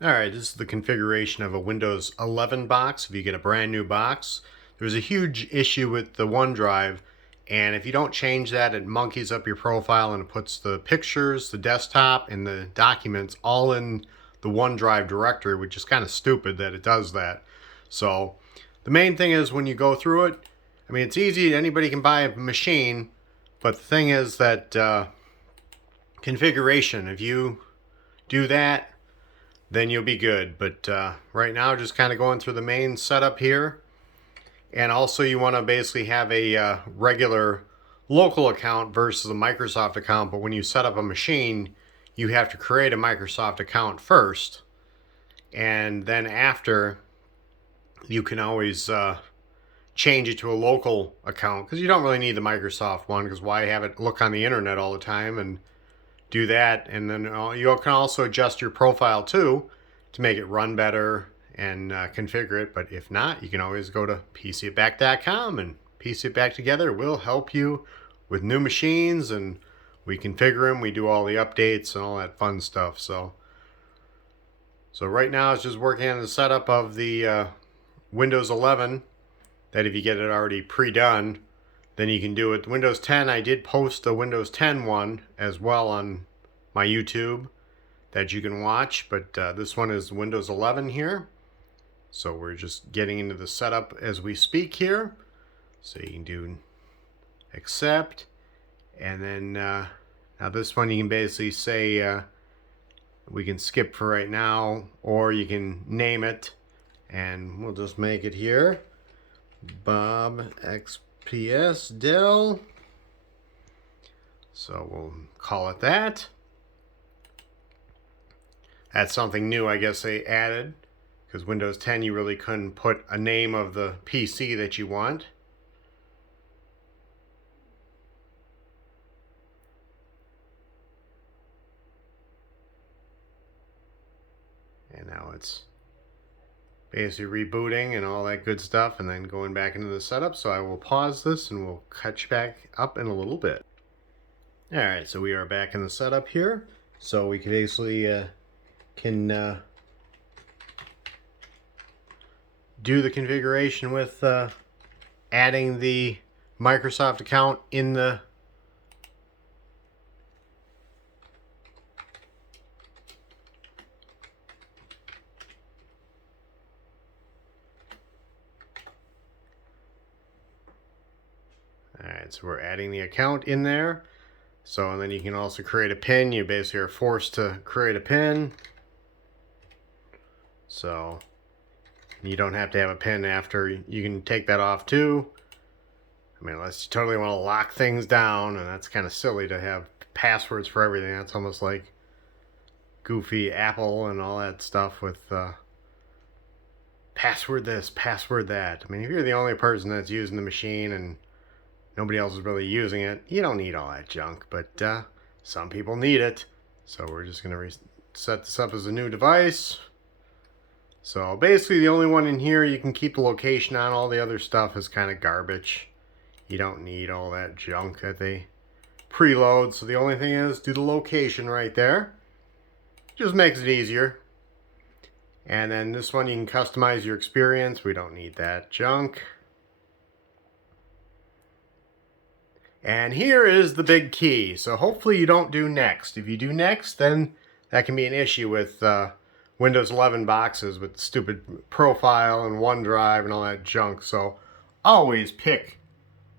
Alright, this is the configuration of a Windows 11 box. If you get a brand new box, there's a huge issue with the OneDrive, and if you don't change that, it monkeys up your profile and it puts the pictures, the desktop, and the documents all in the OneDrive directory, which is kind of stupid that it does that. So the main thing is when you go through it, I mean, it's easy, anybody can buy a machine, but the thing is that configuration, if you do that, then you'll be good. But right now, just kind of going through the main setup here. And also you want to basically have a regular local account versus a Microsoft account. But when you set up a machine, you have to create a Microsoft account first. And then after, you can always change it to a local account, because you don't really need the Microsoft one, because why have it look on the internet all the time and do that. And then you can also adjust your profile too to make it run better and configure it. But if not, you can always go to PCItback.com, and PC It Back Together will help you with new machines, and we configure them, we do all the updates and all that fun stuff. So right now it's just working on the setup of the Windows 11, that if you get it already pre-done, then you can do it. Windows 10, I did post the Windows 10 one as well on my YouTube that you can watch, but this one is Windows 11 here. So we're just getting into the setup as we speak here. So you can do accept, and then now this one you can basically say we can skip for right now, or you can name it, and we'll just make it here Bob XPS Dell. So we'll call it that. That's something new, I guess they added, because Windows 10 you really couldn't put a name of the PC that you want. And now it's basically rebooting and all that good stuff, and then going back into the setup. So I will pause this and we'll catch back up in a little bit. Alright, so we are back in the setup here. So we can basically do the configuration with adding the Microsoft account in the Alright, so we're adding the account in there. So, and then you can also create a PIN. You basically are forced to create a PIN. So you don't have to have a PIN after. You can take that off too. I mean, unless you totally want to lock things down, and that's kind of silly to have passwords for everything. That's almost like goofy Apple and all that stuff with password this, password that. I mean, if you're the only person that's using the machine and nobody else is really using it, you don't need all that junk. But some people need it. So we're just going to set this up as a new device. So basically the only one in here you can keep the location on. All the other stuff is kind of garbage. You don't need all that junk that they preload. So the only thing is do the location right there. Just makes it easier. And then this one you can customize your experience. We don't need that junk. And here is the big key. So hopefully you don't do next. If you do next, then that can be an issue with Windows 11 boxes with stupid profile and OneDrive and all that junk. So always pick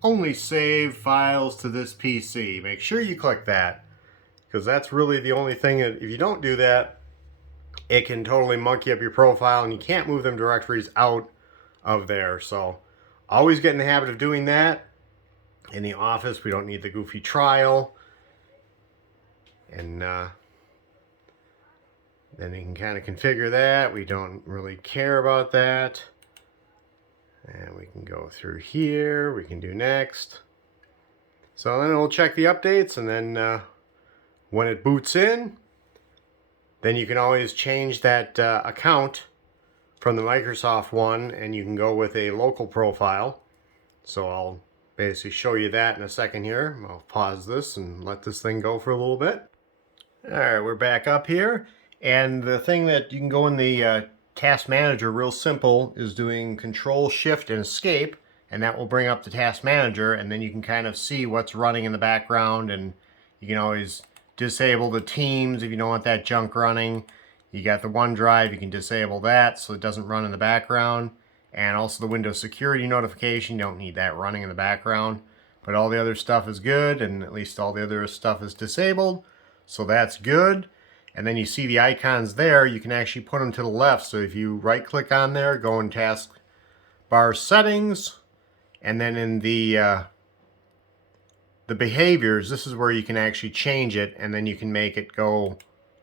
only save files to this PC. Make sure you click that, because that's really the only thing that, if you don't do that, it can totally monkey up your profile and you can't move them directories out of there. So always get in the habit of doing that. In the office, we don't need the goofy trial. And then you can kind of configure that. We don't really care about that. And we can go through here. We can do next. So then we'll check the updates, and then when it boots in, then you can always change that account from the Microsoft one, and you can go with a local profile. So I'll basically show you that in a second here. I'll pause this and let this thing go for a little bit. Alright, we're back up here, And the thing that you can go in the task manager, real simple, is doing Control Shift and Escape, and that will bring up the task manager, and then you can kind of see what's running in the background, and you can always disable the Teams if you don't want that junk running. You got the OneDrive, you can disable that so it doesn't run in the background, and also the Windows security notification, you don't need that running in the background. But all the other stuff is good, and at least all the other stuff is disabled, so that's good. And then you see the icons there, you can actually put them to the left. So if you right click on there, go in taskbar settings, and then in the behaviors, this is where you can actually change it, and then you can make it go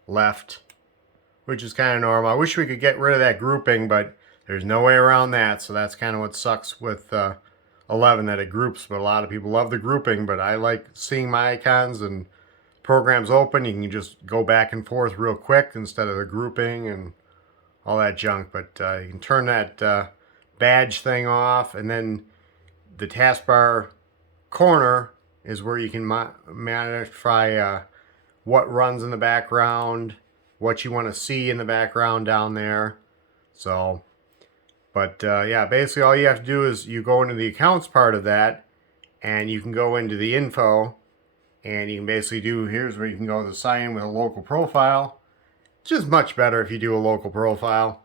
left, which is kind of normal. I wish we could get rid of that grouping, but there's no way around that. So that's kind of what sucks with 11, that it groups. But a lot of people love the grouping, but I like seeing my icons, and program's open, you can just go back and forth real quick instead of the grouping and all that junk. But you can turn that badge thing off, and then the taskbar corner is where you can modify what runs in the background, what you want to see in the background down there. So, but yeah, basically all you have to do is you go into the accounts part of that, and you can go into the info, and you can basically do, here's where you can go to sign in with a local profile. It's just much better if you do a local profile.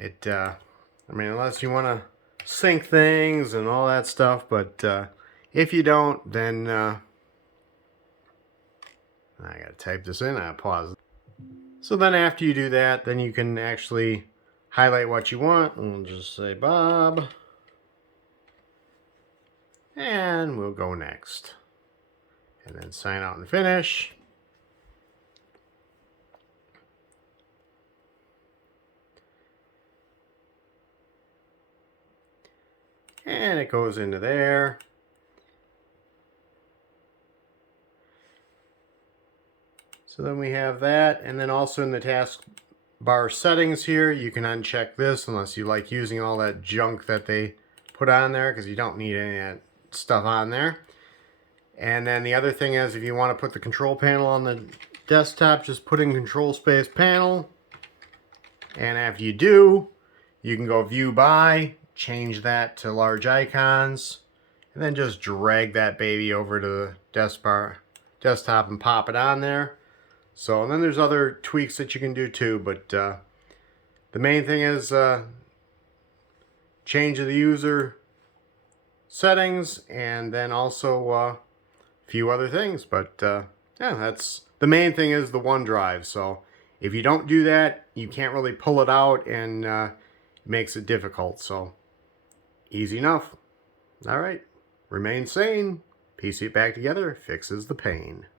I mean, unless you want to sync things and all that stuff, but if you don't, then I gotta type this in, I pause. So then after you do that, then you can actually highlight what you want, and we'll just say Bob, and we'll go next. And then sign out and finish. And it goes into there. So then we have that, and then also in the taskbar settings here, you can uncheck this unless you like using all that junk that they put on there, because you don't need any of that stuff on there. And then the other thing is, if you want to put the control panel on the desktop, just put in control space panel. And after you do, you can go view by, change that to large icons, and then just drag that baby over to the desktop and pop it on there. So, and then there's other tweaks that you can do too, but the main thing is change the user settings, and then also a few other things. But yeah, that's the main thing, is the OneDrive. So if you don't do that, you can't really pull it out, and it makes it difficult. So easy enough. All right, remain sane. Piece it back together, fixes the pain.